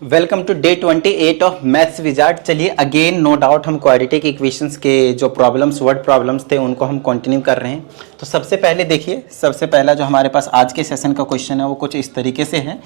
Welcome to day 28 of maths wizard. चलिए again no doubt हम quadratic equations के जो प्रॉब्लम्स वर्ड प्रॉब्लम्स थे उनको हम कंटिन्यू कर रहे हैं। तो सबसे पहले देखिए, सबसे पहला जो हमारे पास आज के सेशन का क्वेश्चन है वो कुछ इस तरीके से है।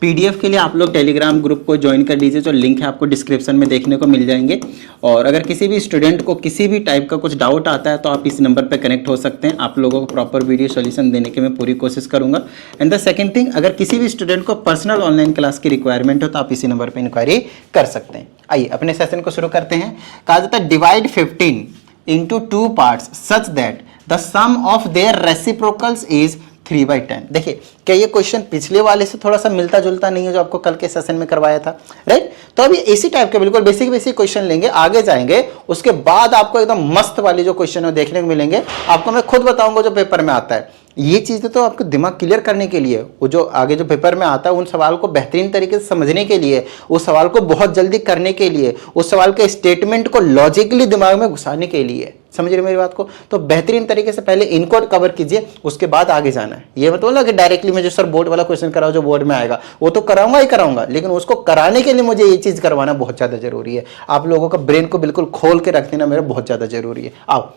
पीडीएफ के लिए आप लोग टेलीग्राम ग्रुप को ज्वाइन कर लीजिए, जो लिंक है आपको डिस्क्रिप्शन में देखने को मिल जाएंगे। और अगर किसी भी स्टूडेंट को किसी भी टाइप का कुछ डाउट आता है तो आप इस नंबर पर कनेक्ट हो सकते हैं। आप लोगों को प्रॉपर वीडियो सॉल्यूशन देने की मैं पूरी कोशिश करूंगा। एंड द सेकंड थिंग, अगर किसी भी स्टूडेंट को पर्सनल ऑनलाइन क्लास की रिक्वायरमेंट हो तो आप इसी नंबर पर इंक्वायरी कर सकते हैं। आइए अपने सेशन को शुरू करते हैं। कहा जाता है divide 15 into 2 parts such that the sum of their reciprocals is 3/10। देखिए क्या ये क्वेश्चन पिछले वाले से थोड़ा सा मिलता जुलता नहीं है जो आपको कल के सेशन में करवाया था, राइट? तो अभी इसी टाइप के बिल्कुल बेसिक क्वेश्चन लेंगे, आगे जाएंगे, उसके बाद आपको एकदम मस्त वाली जो क्वेश्चन है देखने को मिलेंगे। आपको मैं खुद बताऊंगा जो पेपर में आता है। ये चीज़ें तो आपको दिमाग क्लियर करने के लिए, वो जो आगे जो पेपर में आता है उन सवाल को बेहतरीन तरीके से समझने के लिए, उस सवाल को बहुत जल्दी करने के लिए, उस सवाल के स्टेटमेंट को लॉजिकली दिमाग में घुसाने के लिए। समझ रहे मेरी बात को? तो बेहतरीन तरीके से पहले इनको कवर कीजिए, उसके बाद आगे जाना है। ये मत बोलना कि डायरेक्टली मैं जो सर बोर्ड वाला क्वेश्चन कराओ जो बोर्ड में आएगा वो तो कराऊंगा ही कराऊंगा, लेकिन उसको कराने के लिए मुझे ये चीज़ करवाना बहुत ज़्यादा जरूरी है। आप लोगों का ब्रेन को बिल्कुल खोल के रख देना मेरा बहुत ज़्यादा जरूरी है। आओ,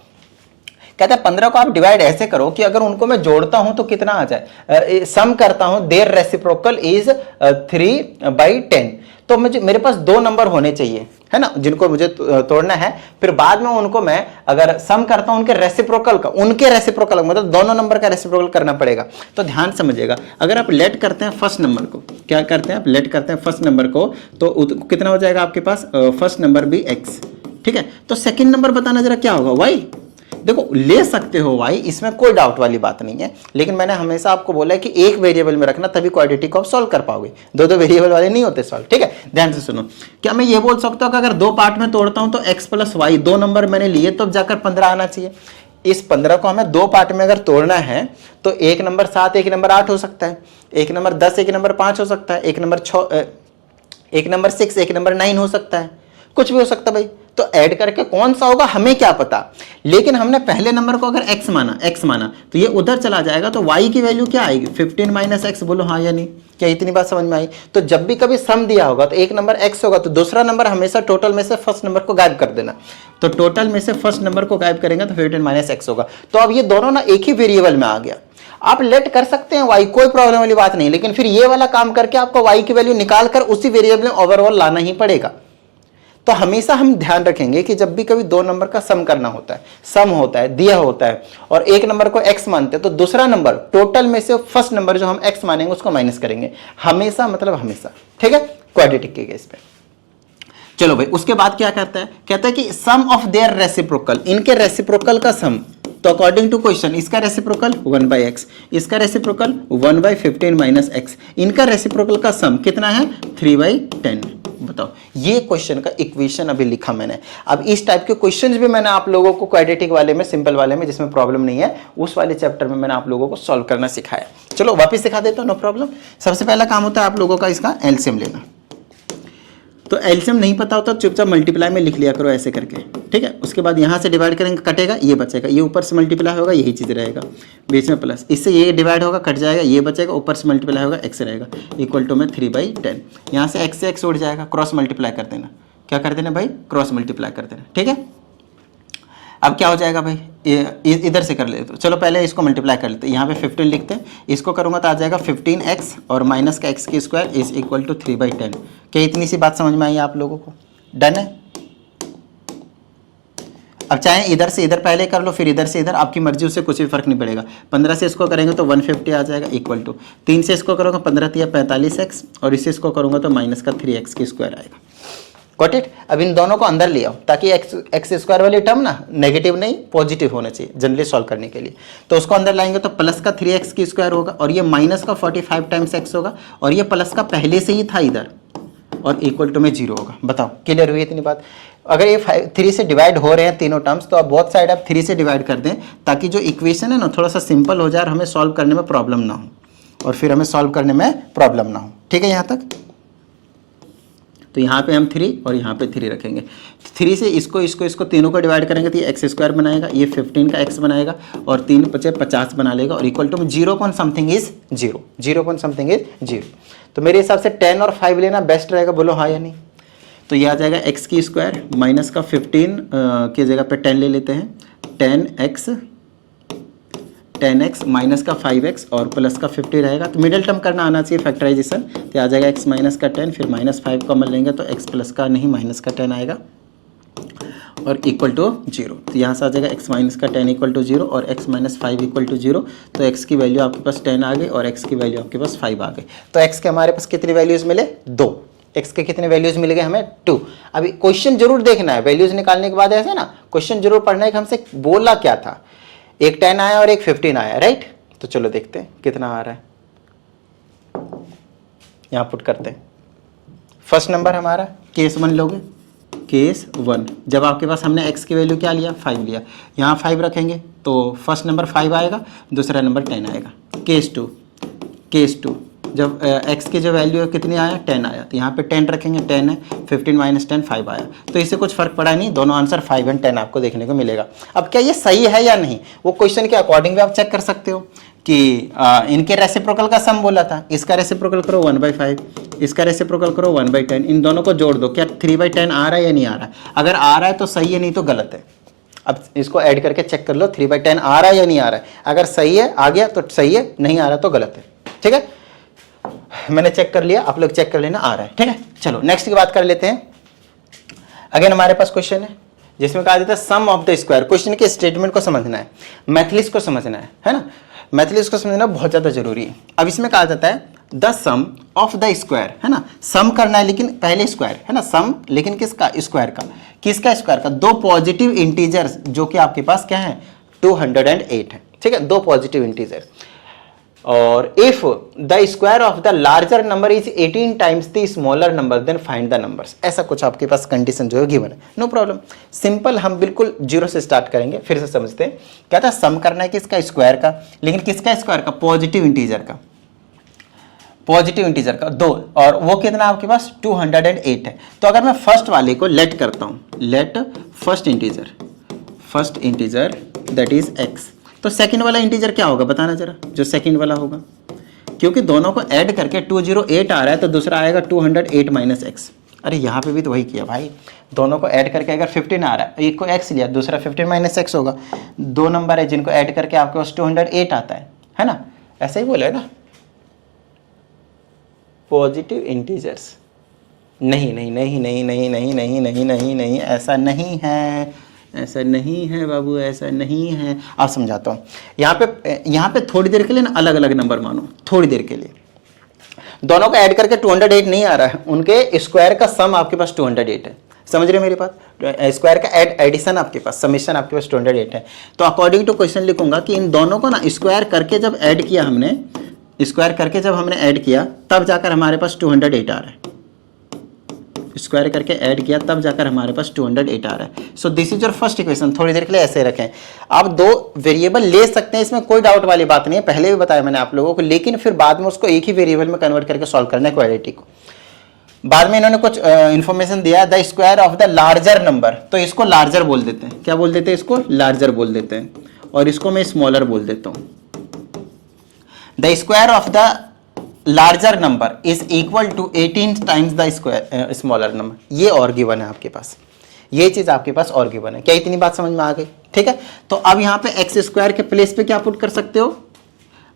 कहता है 15 को आप डिवाइड ऐसे करो कि अगर उनको मैं जोड़ता हूं तो कितना आ जाए, सम करता हूं, देयर रेसिप्रोकल इज 3/10। तो मुझे मेरे पास दो नंबर होने चाहिए, है ना, जिनको मुझे तोड़ना है। फिर बाद में उनको मैं अगर सम करता हूं उनके रेसिप्रोकल मतलब दोनों नंबर का रेसिप्रोकल करना पड़ेगा। तो ध्यान समझिएगा, अगर आप लेट करते हैं फर्स्ट नंबर को, क्या करते हैं आप लेट करते हैं फर्स्ट नंबर को, तो कितना हो जाएगा आपके पास, फर्स्ट नंबर भी x, ठीक है। तो सेकेंड नंबर बताना जरा क्या होगा, y। देखो ले सकते हो y, इसमें कोई डाउट वाली बात नहीं है, लेकिन मैंने हमेशा आपको बोला है कि एक वेरिएबल में रखना, तभी क्वाड्रेटिक को आप सॉल्व कर पाओगे। दो वेरिएबल वाले नहीं होते सॉल्व, ठीक है। ध्यान से सुनो, क्या मैं ये बोल सकता हूं कि अगर दो पार्ट में तोड़ता हूं तो x प्लस वाई, दो नंबर मैंने लिए तो जाकर 15 आना चाहिए। इस 15 को हमें दो पार्ट में अगर तोड़ना है तो एक नंबर 7 एक नंबर 8 हो सकता है, एक नंबर 10 एक नंबर 5 हो सकता है, एक नंबर 6 एक नंबर 9 हो सकता है, कुछ भी हो सकता है भाई। तो ऐड करके कौन सा होगा हमें क्या पता, लेकिन हमने पहले नंबर को अगर x माना तो ये उधर चला जाएगा, तो y की वैल्यू क्या आएगी, 15 माइनस x। बोलो हाँ या नहीं, क्या इतनी बात समझ में आई? तो जब भी कभी सम दिया होगा तो एक नंबर x होगा, तो दूसरा नंबर हमेशा टोटल में से फर्स्ट नंबर को गायब कर देना। तो टोटल में से फर्स्ट नंबर को गायब करेंगे तो 15 माइनस x होगा। तो अब ये दोनों ना एक ही वेरिएबल में आ गया। आप लेट कर सकते हैं y, कोई प्रॉब्लम वाली बात नहीं, लेकिन फिर ये वाला काम करके आपको y की वैल्यू निकाल कर उसी वेरिएबल में ओवरऑल लाना ही पड़ेगा। तो हमेशा हम ध्यान रखेंगे कि जब भी कभी दो नंबर का सम करना होता है, सम होता है, दिया होता है, और एक नंबर को x मानते हैं, तो दूसरा नंबर टोटल में से फर्स्ट नंबर जो हम x मानेंगे उसको माइनस करेंगे, हमेशा, मतलब हमेशा, ठीक है, क्वाड्रेटिक के केस पे। चलो भाई, उसके बाद क्या कहता है, कहता है कि सम ऑफ देयर रेसिप्रोकल, इनके रेसिप्रोकल का सम। तो अकॉर्डिंग टू क्वेश्चन इसका रेसिप्रोकल 1/x, इसका रेसिप्रोकल 1/15 माइनस x, इनका रेसिप्रोकल का सम कितना है 3/10। बताओ, ये क्वेश्चन का इक्वेशन अभी लिखा मैंने। अब इस टाइप के क्वेश्चंस भी मैंने आप लोगों को क्वाड्रेटिक वाले में, सिंपल वाले में जिसमें प्रॉब्लम नहीं है, उस वाले चैप्टर में मैंने आप लोगों को सॉल्व करना सिखाया। चलो वापिस सिखा देता हूं, नो प्रॉब्लम। सबसे पहला काम होता है आप लोगों का इसका एलसीएम लेना। तो एलसीएम नहीं पता होता तो चुपचाप मल्टीप्लाई में लिख लिया करो ऐसे करके, ठीक है। उसके बाद यहाँ से डिवाइड करेंगे, कटेगा, ये बचेगा, ये ऊपर से मल्टीप्लाई होगा, यही चीज़ रहेगा, बीच में प्लस, इससे ये डिवाइड होगा, कट जाएगा, ये बचेगा, ऊपर से मल्टीप्लाई होगा, x रहेगा, इक्वल टू में 3/10। यहाँ से x उड़ जाएगा, क्रॉस मल्टीप्लाई कर देना। क्या कर देना भाई, क्रॉस मल्टीप्लाई कर देना, ठीक है। अब क्या हो जाएगा भाई, इधर से कर लेते तो चलो पहले इसको मल्टीप्लाई कर लेते हैं। यहाँ पे 15 लिखते हैं, इसको करूँगा तो आ जाएगा 15x और माइनस का x की स्क्वायर इज इक्वल टू 3/10। क्या इतनी सी बात समझ में आई आप लोगों को? डन है। अब चाहे इधर से इधर पहले कर लो, फिर इधर से इधर, आपकी मर्जी, उससे कुछ भी फर्क नहीं पड़ेगा। 15 से इसको करेंगे तो 150 आ जाएगा, इक्वल टू 3 से इसको करोगे 15 या 45x, और इससे इसको करूँगा तो माइनस का 3x की स्क्वायर आएगा। Got it. अब इन दोनों को अंदर ले आओ ताकि एक्स स्क्वायर वाली टर्म ना नेगेटिव नहीं पॉजिटिव होना चाहिए जनरली सॉल्व करने के लिए। तो उसको अंदर लाएंगे तो प्लस का 3x की स्क्वायर होगा, और ये माइनस का 45 टाइम्स x होगा, और ये प्लस का पहले से ही था इधर, और इक्वल टू में 0 होगा। बताओ क्लियर हुई इतनी बात? अगर ये 3 से डिवाइड हो रहे हैं तीनों टर्म्स, तो आप बहुत साइड आप 3 से डिवाइड कर दें ताकि जो इक्वेशन है ना थोड़ा सा सिंपल हो जाए और हमें सॉल्व करने में प्रॉब्लम ना हो, और फिर हमें सॉल्व करने में प्रॉब्लम ना हो, ठीक है। यहाँ तक तो यहाँ पे हम 3 और यहाँ पे 3 रखेंगे। 3 से इसको तीनों को डिवाइड करेंगे तो ये एक्स स्क्वायर बनाएगा, ये 15 का एक्स बनाएगा और 3 × 50 बना लेगा और equal to 0 point something is 0, 0 point something is 0। तो मेरे हिसाब से 10 और 5 लेना बेस्ट रहेगा, बोलो हाँ या नहीं। तो ये आ जाएगा एक्स की स्क्वायर माइनस का 15 की जगह पे 10 ले लेते हैं, 10x माइनस का 5x और प्लस का 50 रहेगा। तो मिडिल टर्म करना आना चाहिए फैक्टराइजेशन, तो आ जाएगा x माइनस का 10, फिर माइनस 5 कॉमन लेंगे तो x प्लस का नहीं माइनस का 10 आएगा और इक्वल टू 0। तो यहाँ से आ जाएगा x माइनस का 10 इक्वल टू 0 और x माइनस 5 इक्वल टू 0। तो x की वैल्यू आपके पास 10 आ गई और x की वैल्यू आपके पास 5 आ गई। तो x के हमारे पास कितनी वैल्यूज़ मिले? 2। x के कितने वैल्यूज मिल गए हमें? 2। अभी क्वेश्चन जरूर देखना है, वैल्यूज निकालने के बाद ऐसा ना क्वेश्चन जरूर पढ़ना है कि हमसे बोला क्या था। एक 10 आया और एक 15 आया, राइट। तो चलो देखते हैं कितना आ रहा है, यहां पुट करते हैं। फर्स्ट नंबर हमारा केस 1 लोगे, केस 1 जब आपके पास हमने x की वैल्यू क्या लिया? 5 लिया, यहाँ 5 रखेंगे तो फर्स्ट नंबर 5 आएगा, दूसरा नंबर 10 आएगा। केस 2 जब x की जो वैल्यू है कितनी आया? 10 आया, तो यहाँ पे 10 रखेंगे, 10 है, 15 माइनस 10 5 आया। तो इससे कुछ फर्क पड़ा नहीं, दोनों आंसर 5 और 10 आपको देखने को मिलेगा। अब क्या ये सही है या नहीं, वो क्वेश्चन के अकॉर्डिंग भी आप चेक कर सकते हो कि इनके रेसिप्रोकल का सम बोला था, इसका रेसिप्रोकल करो 1/5, इसका रेसिप्रोकल करो 1/10, इन दोनों को जोड़ दो, क्या 3/10 आ रहा है या नहीं आ रहा है? अगर आ रहा है तो सही है, नहीं तो गलत है। अब इसको ऐड करके चेक कर लो 3/10 आ रहा है या नहीं आ रहा है। अगर सही है आ गया तो सही है, नहीं आ रहा तो गलत है। ठीक है, मैंने चेक कर लिया, आप लोग चेक कर लेना आ रहा है। ठीक है, चलो नेक्स्ट की बात कर लेते हैं। अगेन हमारे पास क्वेश्चन है जिसमें कहा जाता है सम ऑफ द स्क्वायर। क्वेश्चन के स्टेटमेंट को समझना है, मैथलिस्ट को समझना है ना। मैथलिस्ट को समझना बहुत ज्यादा जरूरी है। अब इसमें कहा जाता है the sum of the square, है ना। सम करना है लेकिन पहले स्क्वायर, है ना। सम लेकिन किसका? स्क्वायर का। किसका स्क्वायर का? दो पॉजिटिव इंटीजर्स जो कि आपके पास क्या है? 208 है। ठीक है, दो पॉजिटिव इंटीजर। और if the square of the larger number is 18 times the smaller number then find the numbers. ऐसा कुछ आपके पास कंडीशन जो है गिवन है। नो प्रॉब्लम, सिंपल, हम बिल्कुल जीरो से स्टार्ट करेंगे। फिर से समझते हैं क्या था। सम करना है किसका? स्क्वायर का, लेकिन किसका स्क्वायर का? पॉजिटिव इंटीजर का। पॉजिटिव इंटीजर का दो, और वो कितना आपके पास? 208 है। तो अगर मैं फर्स्ट वाले को लेट करता हूं, let first integer that is x, तो सेकंड वाला इंटीजर क्या होगा बताना जरा, जो सेकंड वाला होगा। क्योंकि दोनों को ऐड करके 208 आ रहा है तो दूसरा आएगा 208 माइनस एक्स। अरे यहाँ पे भी तो वही किया भाई, दोनों को ऐड करके अगर 15 आ रहा है, एक को x लिया, दूसरा 15 माइनस एक्स होगा। दो नंबर है जिनको ऐड करके आपके पास 208 आता है ना। ऐसा ही बोले ना, पॉजिटिव इंटीजर्स। नहीं नहीं नहीं नहीं नहीं नहीं नहीं नहीं नहीं नहीं, ऐसा नहीं है, ऐसा नहीं है बाबू, ऐसा नहीं है। आप समझाता हूँ। यहाँ पे थोड़ी देर के लिए ना अलग अलग नंबर मानो, थोड़ी देर के लिए। दोनों को ऐड करके 208 नहीं आ रहा है, उनके स्क्वायर का सम आपके पास 208 है। समझ रहे मेरी बात? स्क्वायर का एडिशन आपके पास, समेशन आपके पास 208 है। तो अकॉर्डिंग टू क्वेश्चन लिखूंगा कि इन दोनों को ना स्क्वायर करके जब ऐड किया हमने, स्क्वायर करके जब हमने ऐड किया तब जाकर हमारे पास 208 आ रहा है। स्क्वायर करके ऐड किया तब जाकर हमारे पास 208 आ रहा है। So this is your first equation. थोड़ी देर के लिए ऐसे रखें। आप दो वेरिएबल ले सकते हैं, इसमें कोई डाउट वाली बात नहीं है, पहले भी बताया मैंने आप लोगों को, लेकिन फिर बाद में उसको एक ही वेरिएबल में कन्वर्ट करके सॉल्व करना है क्वाड्रेटिक को। बाद में इन्होंने कुछ इंफॉर्मेशन दिया, the square of the larger number, तो इसको लार्जर बोल देते हैं। क्या बोल देते हैं इसको? लार्जर बोल देते हैं, और इसको मैं स्मॉलर बोल देता हूं। The square of the larger number is equal to 18 times the square smaller number. ये और गिवन है आपके पास, ये चीज आपके पास और गिवन है। क्या इतनी बात समझ में आ गई? ठीक है, तो अब यहाँ पे एक्स स्क्वायर के प्लेस पे क्या पुट कर सकते हो?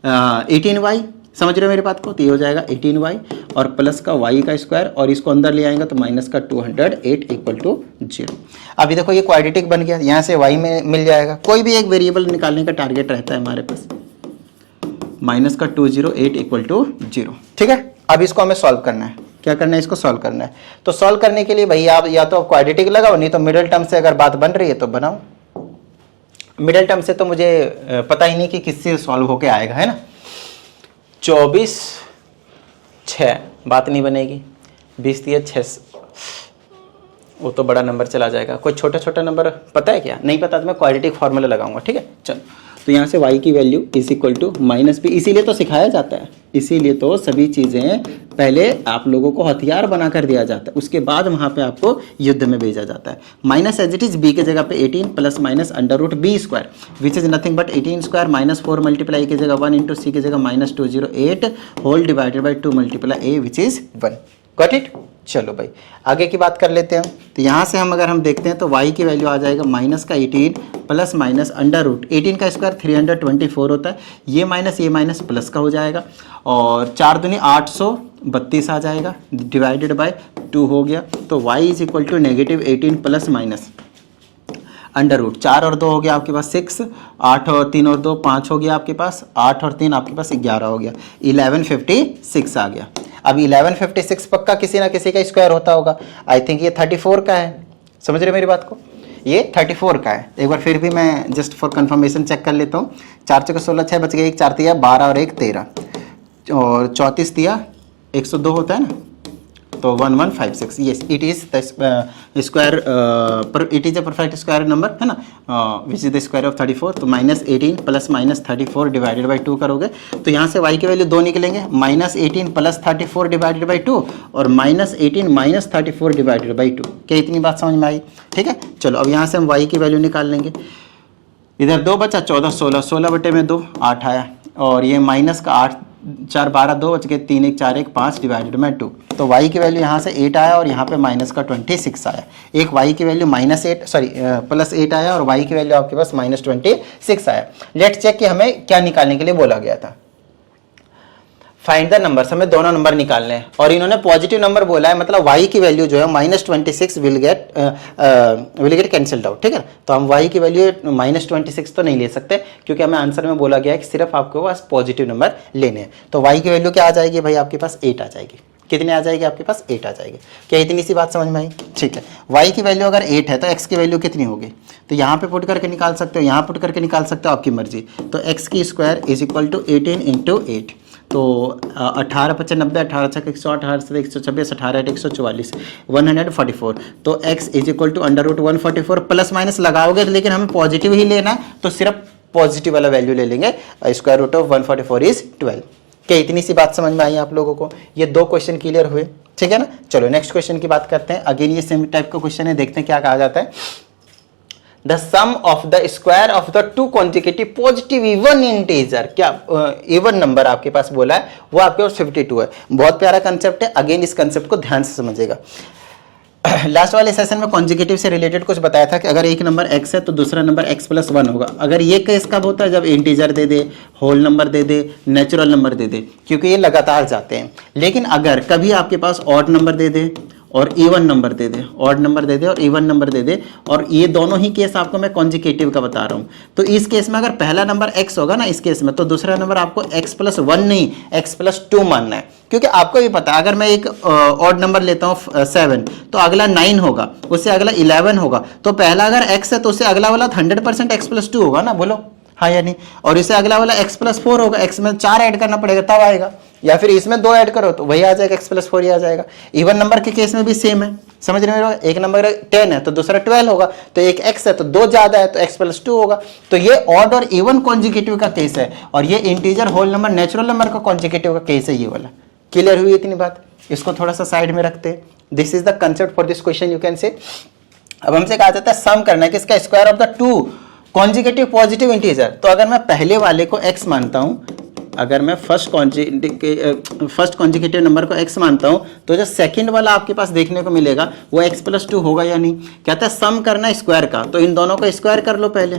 18y। समझ रहे हो मेरी बात को? तो ये हो जाएगा 18y और प्लस का y का स्क्वायर, और इसको अंदर ले आएंगे तो माइनस का 208 इक्वल टू 0। अभी देखो ये क्वाड्रेटिक बन गया, यहाँ से y में मिल जाएगा। कोई भी एक वेरिएबल निकालने का टारगेट रहता है हमारे पास, माइनस का 208 इक्वल टू 0। ठीक है, अब इसको हमें सॉल्व करना है। क्या करना है? इसको सॉल्व करना है। तो सॉल्व करने के लिए भाई आप या तो क्वाड्रेटिक लगाओ, नहीं तो मिडिल टर्म से अगर बात बन रही है तो बनाओ। मिडिल टर्म से तो मुझे पता ही नहीं कि किससे सॉल्व होके आएगा, है ना। 24/6 बात नहीं बनेगी, 20/6 वो तो बड़ा नंबर चला जाएगा। कोई छोटा छोटा नंबर पता है क्या? नहीं पता तो मैं क्वाड्रेटिक फॉर्मूला लगाऊंगा। ठीक है, चलो तो यहाँ से y की value is equal to minus B. इसीलिए तो सिखाया जाता है, इसीलिए तो सभी चीज़ें पहले आप लोगों को हथियार बना कर दिया जाता है, उसके बाद वहाँ पे आपको युद्ध में भेजा जाता है। Minus as it is B के जगह पे 18 plus minus under root B square which is nothing but 18 square minus 4 multiply की जगह 1 इंटू सी की जगह minus 208 whole divided by 2 multiply A which is 1। Got it. चलो भाई आगे की बात कर लेते हैं। तो यहाँ से हम अगर हम देखते हैं तो y की वैल्यू आ जाएगा माइनस का 18 प्लस माइनस अंडर रूट 18 का स्क्वायर 324 होता है, ये माइनस प्लस का हो जाएगा और 4 दूनी 832 आ जाएगा डिवाइडेड बाय 2 हो गया। तो y is equal to negative 18 plus minus under root 4 और 2 हो गया आपके पास 6, 8 और 3 और 2 5 हो गया आपके पास, 8 और 3 आपके पास 11 हो गया, 1156 आ गया। अब 1156 पक्का किसी ना किसी का स्क्वायर होता होगा, आई थिंक ये 34 का है, समझ रहे मेरी बात को, ये 34 का है। एक बार फिर भी मैं जस्ट फॉर कंफर्मेशन चेक कर लेता हूँ। 4 चौके 16 6 बच गए, 1 4 तिया 12 और 1 13 और 34 तिया 102 होता है ना, तो 1156 yes it is the square, it is a perfect square number है ना, which is the square of 34। तो minus 18 plus minus 34 divided by 2 करोगे तो यहाँ से y की वैल्यू 2 निकलेंगे, माइनस 18 प्लस 34 डिवाइडेड बाई 2 और माइनस 18 माइनस 34 डिवाइडेड बाई 2। क्या इतनी बात समझ में आई? ठीक है। चलो अब यहाँ से हम y की वैल्यू निकाल लेंगे। इधर 2 बचा 14 16, 16 बटे में 2 8 आया और ये माइनस का 8 4 12 2 बच गए 3 1 4 1 5 डिवाइडेड बाई 2। तो y की वैल्यू यहाँ से 8 आया और यहाँ पे माइनस का 26 आया। एक y की वैल्यू प्लस 8 आया और y की वैल्यू आपके पास माइनस 26 आया। लेट्स चेक कि हमें क्या निकालने के लिए बोला गया था। फाइंड द नंबर्स, हमें दोनों नंबर निकालने हैं और इन्होंने पॉजिटिव नंबर बोला है, मतलब y की वैल्यू जो है minus 26 will get cancelled out. ठीक है, तो हम y की वैल्यू माइनस 26 तो नहीं ले सकते क्योंकि हमें आंसर में बोला गया है कि सिर्फ आपके पास पॉजिटिव नंबर लेने हैं। तो y की वैल्यू क्या आ जाएगी भाई? आपके पास 8 आ जाएगी। कितने आ जाएगी? आपके पास 8 आ जाएगी। क्या इतनी सी बात समझ में आई? ठीक है। y की वैल्यू अगर 8 है तो x की वैल्यू कितनी होगी? तो यहाँ पे पुट करके निकाल सकते हो, यहाँ पुट करके निकाल सकते हो, आपकी मर्जी। तो x की square is equal to 18 into 8, तो 18 5 90, 18 6 108, 18 126, 18 144 144। तो x is equal to under root 144 plus minus लगाओगे लेकिन हमें पॉजिटिव ही लेना है तो सिर्फ पॉजिटिव वाला वैल्यू ले लेंगे। Square root of 144 is 12। क्या इतनी सी बात समझ में आई आप लोगों को? ये 2 क्वेश्चन क्लियर हुए। ठीक है ना। चलो नेक्स्ट क्वेश्चन की बात करते हैं। अगेन ये सेम टाइप का क्वेश्चन है, देखते हैं क्या कहा जाता है। The sum of the square of the 2 consecutive positive even integer, क्या इवन नंबर आपके पास बोला है वो आपके पास 52 है। बहुत प्यारा कंसेप्ट है, अगेन इस कंसेप्ट को ध्यान से समझिएगा। लास्ट वाले सेशन में कॉन्जिक्यूटिव से रिलेटेड कुछ बताया था कि अगर एक नंबर x है तो दूसरा नंबर x प्लस 1 होगा। अगर ये केस कब होता है? जब इंटीजर दे दे, होल नंबर दे दे, नेचुरल नंबर दे दे, क्योंकि ये लगातार जाते हैं। लेकिन अगर कभी आपके पास ऑड नंबर दे दे और इवन नंबर दे दे, ऑड नंबर दे दे और इवन नंबर दे दे, और ये दोनों ही केस आपको मैं कॉन्जिक्यूटिव का बता रहा हूँ, तो इस केस में अगर पहला नंबर x होगा ना इस केस में, तो दूसरा नंबर आपको x प्लस 1 नहीं x प्लस 2 मानना है। क्योंकि आपको भी पता है अगर मैं एक ऑड नंबर लेता हूँ 7 तो अगला 9 होगा, उससे अगला 11 होगा, तो पहला अगर x है तो उससे अगला वाला 100% x प्लस 2 होगा ना, बोलो हाँ या नहीं। और इससे अगला वाला x प्लस 4 होगा, x में 4 ऐड करना पड़ेगा तब आएगा, या फिर इसमें 2 ऐड करो तो वही आ जाएगा, x प्लस 4 ही आ जाएगा। इवन नंबर के केस में भी सेम है, समझ रहे हो? एक नंबर 10 है तो दूसरा 12 होगा, तो एक x है तो 2 ज्यादा है तो x प्लस 2 होगा। तो ये ऑड और इवन कॉन्जिक्यूटिव का केस है और ये integer whole number natural number का कॉन्जिक्यूटिव का केस है ये वाला। क्लियर हुई इतनी बात? इसको थोड़ा सा साइड में रखते हैं। This is the concept for this question, you can say. अब हमसे कहा जाता है सम करना है किसका? Square of the 2 consecutive positive integer. तो अगर मैं पहले वाले को x मानता हूं, अगर मैं फर्स्ट कॉन्जिक्यूटिव नंबर को x मानता हूं, तो जो सेकंड वाला आपके पास देखने को मिलेगा वो x प्लस 2 होगा या नहीं? कहता है सम करना है स्क्वायर का, तो इन दोनों को स्क्वायर कर लो, पहले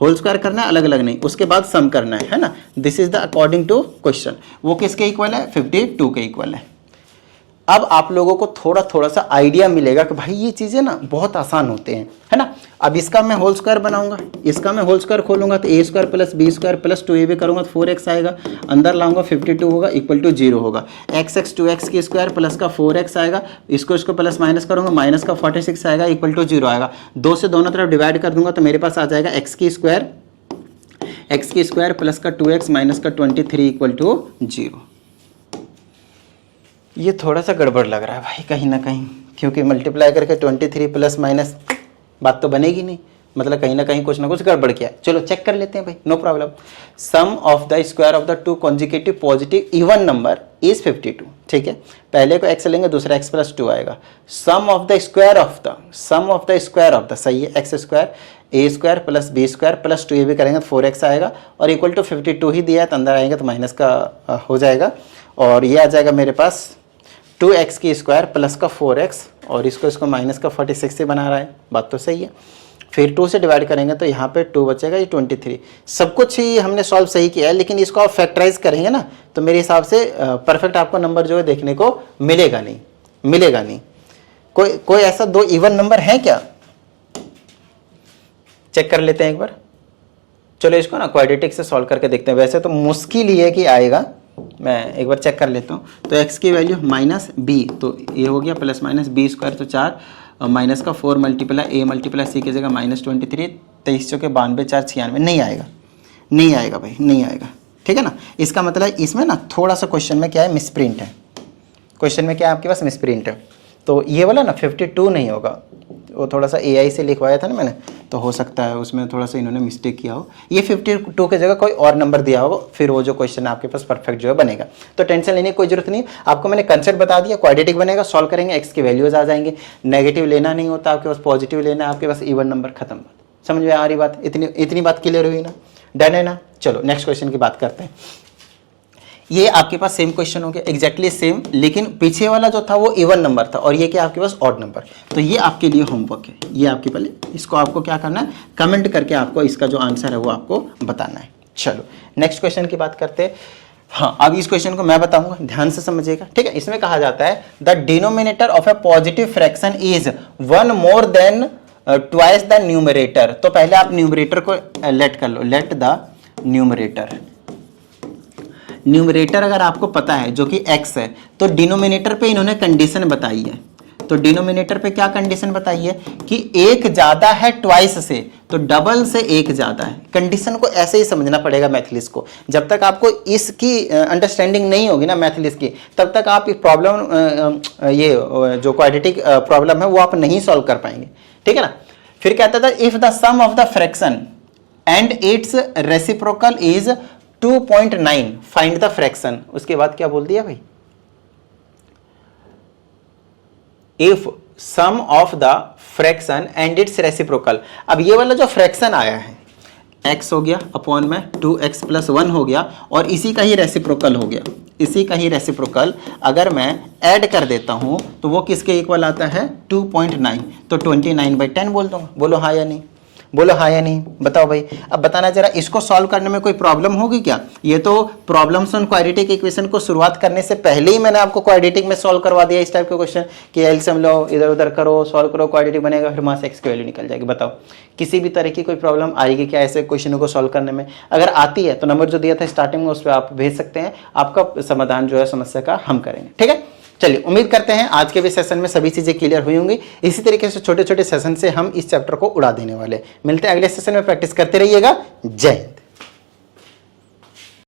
होल स्क्वायर करना है अलग अलग नहीं, उसके बाद सम करना है ना। This is the according to question. वो किसके इक्वल है? 52 के इक्वल है। अब आप लोगों को थोड़ा सा आइडिया मिलेगा कि भाई ये चीज़ें ना बहुत आसान होते हैं, है ना। अब इसका मैं होल स्क्वायर बनाऊंगा, इसका मैं होल स्क्वायर खोलूंगा तो a square plus B square plus 2ab करूंगा तो 4x आएगा, अंदर लाऊंगा 52 होगा इक्वल टू 0 होगा। x 2x की स्क्वायर प्लस का 4x आएगा, इसको प्लस माइनस करूंगा, माइनस का 46 आएगा इक्वल टू 0 आएगा। 2 से दोनों तरफ डिवाइड कर दूंगा तो मेरे पास आ जाएगा x की स्क्वायर प्लस का 2x माइनस का 23 इक्वल टू 0। ये थोड़ा सा गड़बड़ लग रहा है भाई कहीं ना कहीं, क्योंकि मल्टीप्लाई करके 23 प्लस माइनस बात तो बनेगी नहीं। मतलब कहीं ना कहीं कुछ ना कुछ गड़बड़ किया है। चलो चेक कर लेते हैं भाई, no problem. Sum of the square of the two consecutive positive even number is 52। ठीक है, पहले को x लेंगे, दूसरा x प्लस 2 आएगा। Sum of the square of the सही है, X square A square plus B square plus 2 ये भी करेंगे तो 4x आएगा, और इक्वल टू 52 ही दिया है तो अंदर आएगा तो माइनस का हो जाएगा, और ये आ जाएगा मेरे पास 2x की स्क्वायर प्लस का 4x, और इसको माइनस का 46 से बना रहा है, बात तो सही है। फिर 2 से डिवाइड करेंगे तो यहाँ पे 2 बचेगा, ये 23। सब कुछ ही हमने सॉल्व सही किया है, लेकिन इसको आप फैक्टराइज करेंगे ना तो मेरे हिसाब से परफेक्ट आपको नंबर जो है देखने को मिलेगा नहीं। कोई ऐसा दो इवन नंबर है क्या, चेक कर लेते हैं एक बार। चलो इसको ना क्वाड्रेटिक से सॉल्व करके देखते हैं। वैसे तो मुश्किल ही है कि आएगा, मैं एक बार चेक कर लेता हूँ। तो x की वैल्यू माइनस बी, तो ये हो गया प्लस माइनस बी स्क्वायर तो 4, माइनस का 4 मल्टीप्लाई ए मल्टीप्लाई सी की जगह माइनस 23, 23 चौके 92, 4 96। नहीं आएगा भाई, नहीं आएगा। ठीक है ना, इसका मतलब इसमें ना थोड़ा सा क्वेश्चन में क्या है, मिसप्रिंट है। क्वेश्चन में क्या है आपके पास, मिसप्रिंट है। तो ये वाला ना 52 नहीं होगा, वो थोड़ा सा AI से लिखवाया था ना मैंने, तो हो सकता है उसमें थोड़ा सा इन्होंने मिस्टेक किया हो, ये 52 की जगह कोई और नंबर दिया होगा, फिर वो जो क्वेश्चन आपके पास परफेक्ट जो है बनेगा। तो टेंशन लेने की कोई जरूरत नहीं, आपको मैंने कंसेप्ट बता दिया, क्वाड्रेटिक बनेगा, सॉल्व करेंगे, एक्स की वैल्यूज आ जाएंगे, नेगेटिव लेना नहीं होता आपके पास, पॉजिटिव लेना है आपके पास, इवन नंबर खत्म। समझ में आ रही बात, इतनी बात क्लियर हुई ना, डन है ना। चलो नेक्स्ट क्वेश्चन की बात करते हैं। ये आपके पास सेम क्वेश्चन हो गया, एग्जैक्टली सेम, लेकिन पीछे वाला जो था वो इवन नंबर था और ये क्या आपके पास ऑड नंबर। तो ये आपके लिए होमवर्क है, ये आपके पहले इसको आपको क्या करना है, कमेंट करके आपको इसका जो आंसर है वो आपको बताना है। चलो नेक्स्ट क्वेश्चन की बात करते हैं। हाँ, अब इस क्वेश्चन को मैं बताऊंगा, ध्यान से समझिएगा। ठीक है, इसमें कहा जाता है the denominator of A positive fraction is 1 more than twice the numerator. तो पहले आप न्यूमरेटर को लेट कर लो, लेट द न्यूमरेटर अगर आपको पता है जो कि x है, तो डिनोमिनेटर पे इन्होंने कंडीशन बताई है। तो डिनोमिनेटर पे क्या कंडीशन बताई है कि एक ज्यादा है ट्वाइस से, तो डबल से एक ज्यादा है। कंडीशन को ऐसे ही समझना पड़ेगा मैथलिस्ट को। जब तक आपको इसकी अंडरस्टैंडिंग नहीं होगी ना मैथलिस्ट की, तब तक आप इस प्रॉब्लम ये जो क्वाड्रेटिक प्रॉब्लम है वो आप नहीं सॉल्व कर पाएंगे। ठीक है ना। फिर कहता था if the sum of the fraction and its reciprocal is 2.9 find the fraction. उसके बाद क्या बोल दिया भाई, if sum of the fraction and its reciprocal. अब ये वाला जो फ्रैक्शन आया है x हो गया अपॉन में 2x प्लस 1 हो गया, और इसी का ही रेसिप्रोकल हो गया। इसी का ही रेसिप्रोकल अगर मैं ऐड कर देता हूं तो वो किसके इक्वल आता है 2.9, तो 29/10 बोल दूंगा। बोलो हाँ या नहीं, बोलो हाँ या नहीं, बताओ भाई। अब बताना जरा, इसको सॉल्व करने में कोई प्रॉब्लम होगी क्या? ये तो प्रॉब्लम्स ऑन क्वाड्रेटिक इक्वेशन को शुरुआत करने से पहले ही मैंने आपको क्वाड्रेटिक में सॉल्व करवा दिया इस टाइप के क्वेश्चन कि एलसीएम लो, इधर उधर करो, सॉल्व करो, क्वाड्रेटिक बनेगा, फिर वहां से एक्स की वैल्यू निकल जाएगी। बताओ किसी भी तरह की कोई प्रॉब्लम आएगी क्या ऐसे क्वेश्चनों को सॉल्व करने में? अगर आती है तो नंबर जो दिया था स्टार्टिंग में उस पर आप भेज सकते हैं, आपका समाधान जो है समस्या का हम करेंगे। ठीक है, चलिए उम्मीद करते हैं आज के भी सेशन में सभी चीजें क्लियर हुई होंगी। इसी तरीके से छोटे छोटे सेशन से हम इस चैप्टर को उड़ा देने वाले। मिलते हैं अगले सेशन में, प्रैक्टिस करते रहिएगा। जय हिंद।